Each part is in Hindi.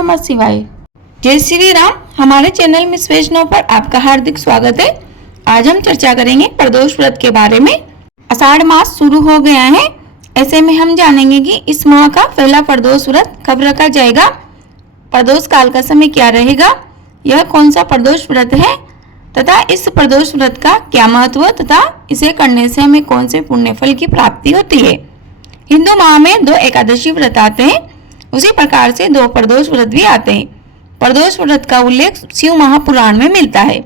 नमः शिवाय। जय श्री राम। हमारे चैनल मिस वैष्णव पर आपका हार्दिक स्वागत है। आज हम चर्चा करेंगे प्रदोष व्रत के बारे में। आषाढ़ मास शुरू हो गया है, ऐसे में हम जानेंगे कि इस माह का पहला प्रदोष व्रत कब रखा जाएगा, प्रदोष काल का समय क्या रहेगा, यह कौन सा प्रदोष व्रत है तथा इस प्रदोष व्रत का क्या महत्व तथा इसे करने से हमें कौन से पुण्य फल की प्राप्ति होती है। हिंदू माह में 2 एकादशी व्रत आते हैं, उसी प्रकार से 2 प्रदोष व्रत भी आते हैं। प्रदोष व्रत का उल्लेख शिव महापुराण में मिलता है।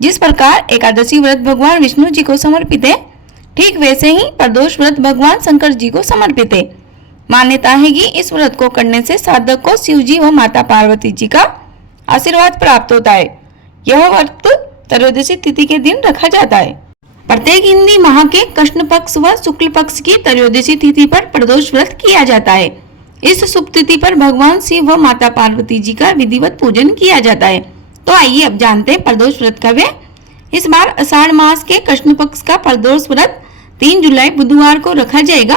जिस प्रकार एकादशी व्रत भगवान विष्णु जी को समर्पित है, ठीक वैसे ही प्रदोष व्रत भगवान शंकर जी को समर्पित है। मान्यता है कि इस व्रत को करने से साधक को शिव जी व माता पार्वती जी का आशीर्वाद प्राप्त होता है। यह व्रत त्रयोदशी तिथि के दिन रखा जाता है। प्रत्येक हिंदी माह के कृष्ण पक्ष व शुक्ल पक्ष की त्रयोदशी तिथि पर प्रदोष व्रत किया जाता है। इस शुभ तिथि पर भगवान शिव व माता पार्वती जी का विधिवत पूजन किया जाता है। तो आइए अब जानते हैं प्रदोष व्रत कब है। इस बार आषाढ़ मास के कृष्ण पक्ष का प्रदोष व्रत 3 जुलाई बुधवार को रखा जाएगा।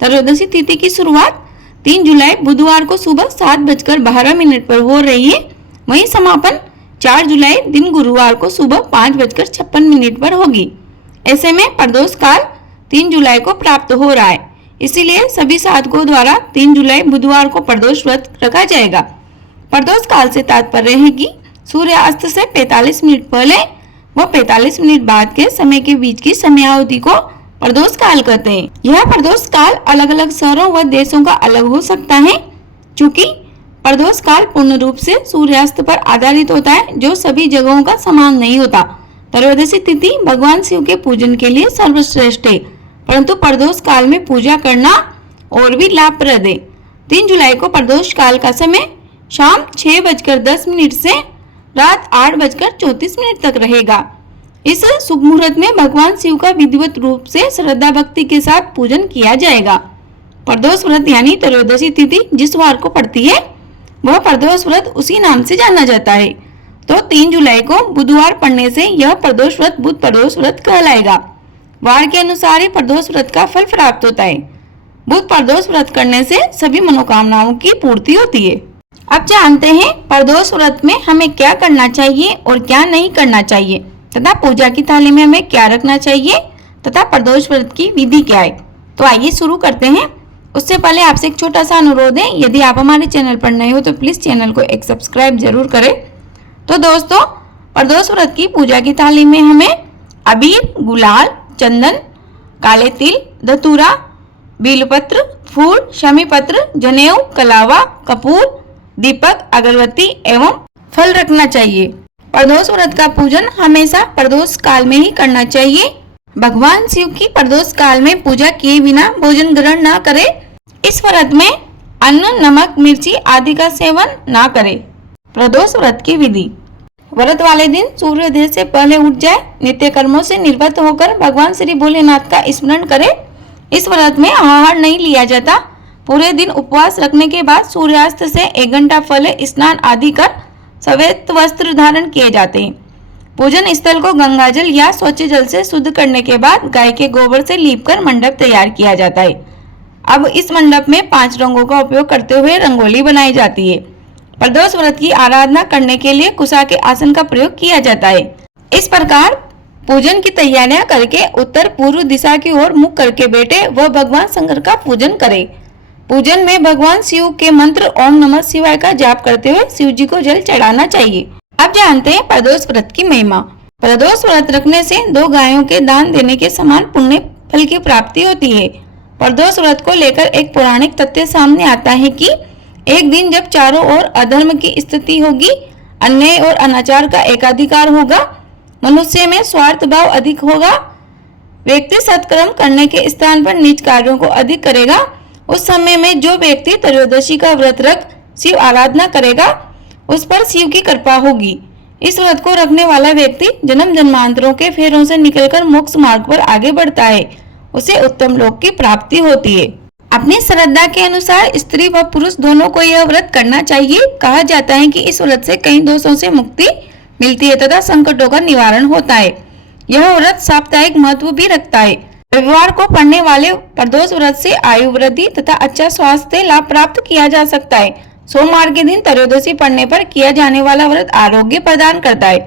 त्रयोदशी तिथि की शुरुआत 3 जुलाई बुधवार को सुबह 7:12 पर हो रही है। वहीं समापन 4 जुलाई दिन गुरुवार को सुबह 5:56 पर होगी। ऐसे में प्रदोष काल 3 जुलाई को प्राप्त हो रहा है, इसीलिए सभी साधकों द्वारा 3 जुलाई बुधवार को प्रदोष व्रत रखा जाएगा। प्रदोष काल से तात्पर्य है कि सूर्यास्त से 45 मिनट पहले व 45 मिनट बाद के समय के बीच की समयावधि को प्रदोष काल कहते हैं। यह प्रदोष काल अलग अलग शहरों व देशों का अलग हो सकता है, चूँकि प्रदोष काल पूर्ण रूप से सूर्यास्त पर आधारित होता है, जो सभी जगहों का समान नहीं होता। त्रयोदशी तिथि भगवान शिव के पूजन के लिए सर्वश्रेष्ठ है, परंतु प्रदोष काल में पूजा करना और भी लाभप्रद है। 3 जुलाई को प्रदोष काल का समय शाम 6:10 से रात 8:34 तक रहेगा। इस शुभ मुहूर्त में भगवान शिव का विधिवत रूप से श्रद्धा भक्ति के साथ पूजन किया जाएगा। प्रदोष व्रत यानी त्रयोदशी तिथि जिस वार को पड़ती है वह प्रदोष व्रत उसी नाम से जाना जाता है। तो 3 जुलाई को बुधवार पड़ने से यह प्रदोष व्रत बुध प्रदोष व्रत कहलाएगा। वार के अनुसार ही प्रदोष व्रत का फल प्राप्त होता है। बुध प्रदोष व्रत करने से सभी मनोकामनाओं की पूर्ति होती है। अब जानते हैं प्रदोष व्रत में हमें क्या करना चाहिए और क्या नहीं करना चाहिए तथा पूजा की थाली में हमें क्या रखना चाहिए तथा प्रदोष व्रत की विधि क्या है। तो आइए शुरू करते हैं। उससे पहले आपसे एक छोटा सा अनुरोध है, यदि आप हमारे चैनल पर नए हो तो प्लीज चैनल को एक सब्सक्राइब जरूर करें। तो दोस्तों, प्रदोष व्रत की पूजा की थाली में हमें अबीर, गुलाल, चंदन, काले तिल, धतूरा, बेलपत्र, फूल, शमी पत्र, जनेऊ, कलावा, कपूर, दीपक, अगरबत्ती एवं फल रखना चाहिए। प्रदोष व्रत का पूजन हमेशा प्रदोष काल में ही करना चाहिए। भगवान शिव की प्रदोष काल में पूजा किए बिना भोजन ग्रहण न करें। इस व्रत में अन्न, नमक, मिर्ची आदि का सेवन न करें। प्रदोष व्रत की विधि। व्रत वाले दिन सूर्योदय से पहले उठ जाए, नित्य कर्मों से निवृत्त होकर भगवान श्री भोलेनाथ का स्मरण करें। इस व्रत में आहार नहीं लिया जाता। पूरे दिन उपवास रखने के बाद सूर्यास्त से 1 घंटा पहले स्नान आदि कर श्वेत वस्त्र धारण किए जाते हैं। पूजन स्थल को गंगाजल या स्वच्छ जल से शुद्ध करने के बाद गाय के गोबर से लीपकर मंडप तैयार किया जाता है। अब इस मंडप में 5 रंगों का उपयोग करते हुए रंगोली बनाई जाती है। प्रदोष व्रत की आराधना करने के लिए कुशा के आसन का प्रयोग किया जाता है। इस प्रकार पूजन की तैयारियां करके उत्तर पूर्व दिशा की ओर मुख करके बैठे व भगवान शंकर का पूजन करें। पूजन में भगवान शिव के मंत्र ओम नमः शिवाय का जाप करते हुए शिव जी को जल चढ़ाना चाहिए। अब जानते हैं प्रदोष व्रत की महिमा। प्रदोष व्रत रखने से 2 गायों के दान देने के समान पुण्य फल की प्राप्ति होती है। प्रदोष व्रत को लेकर एक पौराणिक तथ्य सामने आता है कि एक दिन जब चारों ओर अधर्म की स्थिति होगी, अन्याय और अनाचार का एकाधिकार होगा, मनुष्य में स्वार्थ भाव अधिक होगा, व्यक्ति सत्कर्म करने के स्थान पर नीच कार्यों को अधिक करेगा, उस समय में जो व्यक्ति त्रयोदशी का व्रत रख शिव आराधना करेगा उस पर शिव की कृपा होगी। इस व्रत को रखने वाला व्यक्ति जन्म जन्मांतरों के फेरों से निकलकर मोक्ष मार्ग पर आगे बढ़ता है, उसे उत्तम लोक की प्राप्ति होती है। अपनी श्रद्धा के अनुसार स्त्री व पुरुष दोनों को यह व्रत करना चाहिए। कहा जाता है कि इस व्रत से कई दोषों से मुक्ति मिलती है तथा संकटों का निवारण होता है। यह व्रत साप्ताहिक महत्व भी रखता है। रविवार को पढ़ने वाले प्रदोष व्रत से आयु वृद्धि तथा अच्छा स्वास्थ्य लाभ प्राप्त किया जा सकता है। सोमवार के दिन त्रयोदशी पड़ने पर किया जाने वाला व्रत आरोग्य प्रदान करता है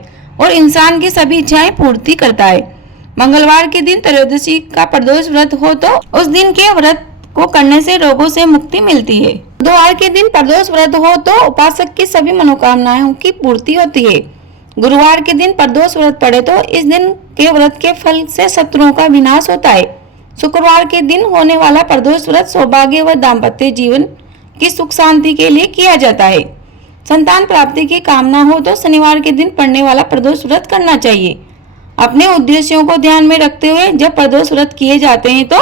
और इंसान की सभी इच्छाएं पूर्ति करता है। मंगलवार के दिन त्रयोदशी का प्रदोष व्रत हो तो उस दिन के व्रत को करने से रोगों से मुक्ति मिलती है। बुधवार के दिन प्रदोष व्रत हो तो उपासक की सभी मनोकामनाओं की पूर्ति होती है। गुरुवार के दिन प्रदोष व्रत पड़े तो इस दिन के व्रत के फल से शत्रुओं का विनाश होता है। शुक्रवार के दिन होने वाला प्रदोष व्रत सौभाग्य व दाम्पत्य जीवन की सुख शांति के लिए किया जाता है। संतान प्राप्ति की कामना हो तो शनिवार के दिन पड़ने वाला प्रदोष व्रत करना चाहिए। अपने उद्देश्यों को ध्यान में रखते हुए जब प्रदोष व्रत किए जाते हैं तो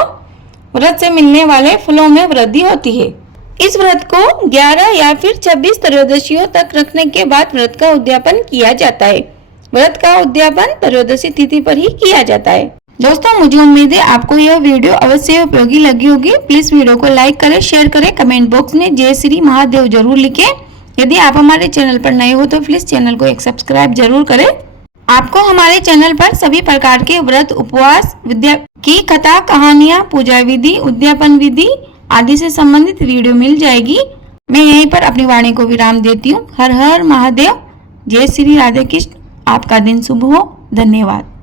व्रत से मिलने वाले फलों में वृद्धि होती है। इस व्रत को 11 या फिर 26 त्रयोदशियों तक रखने के बाद व्रत का उद्यापन किया जाता है। व्रत का उद्यापन त्रयोदशी तिथि पर ही किया जाता है। दोस्तों, मुझे उम्मीद है आपको यह वीडियो अवश्य उपयोगी लगी होगी। प्लीज वीडियो को लाइक करें, शेयर करें, कमेंट बॉक्स में जय श्री महादेव जरूर लिखें। यदि आप हमारे चैनल पर नए हो तो प्लीज चैनल को एक सब्सक्राइब जरूर करें। आपको हमारे चैनल पर सभी प्रकार के व्रत, उपवास, विद्या की कथा, कहानियां, पूजा विधि, उद्यापन विधि आदि से संबंधित वीडियो मिल जाएगी। मैं यहीं पर अपनी वाणी को विराम देती हूँ। हर हर महादेव, जय श्री राधे कृष्ण। आपका दिन शुभ हो। धन्यवाद।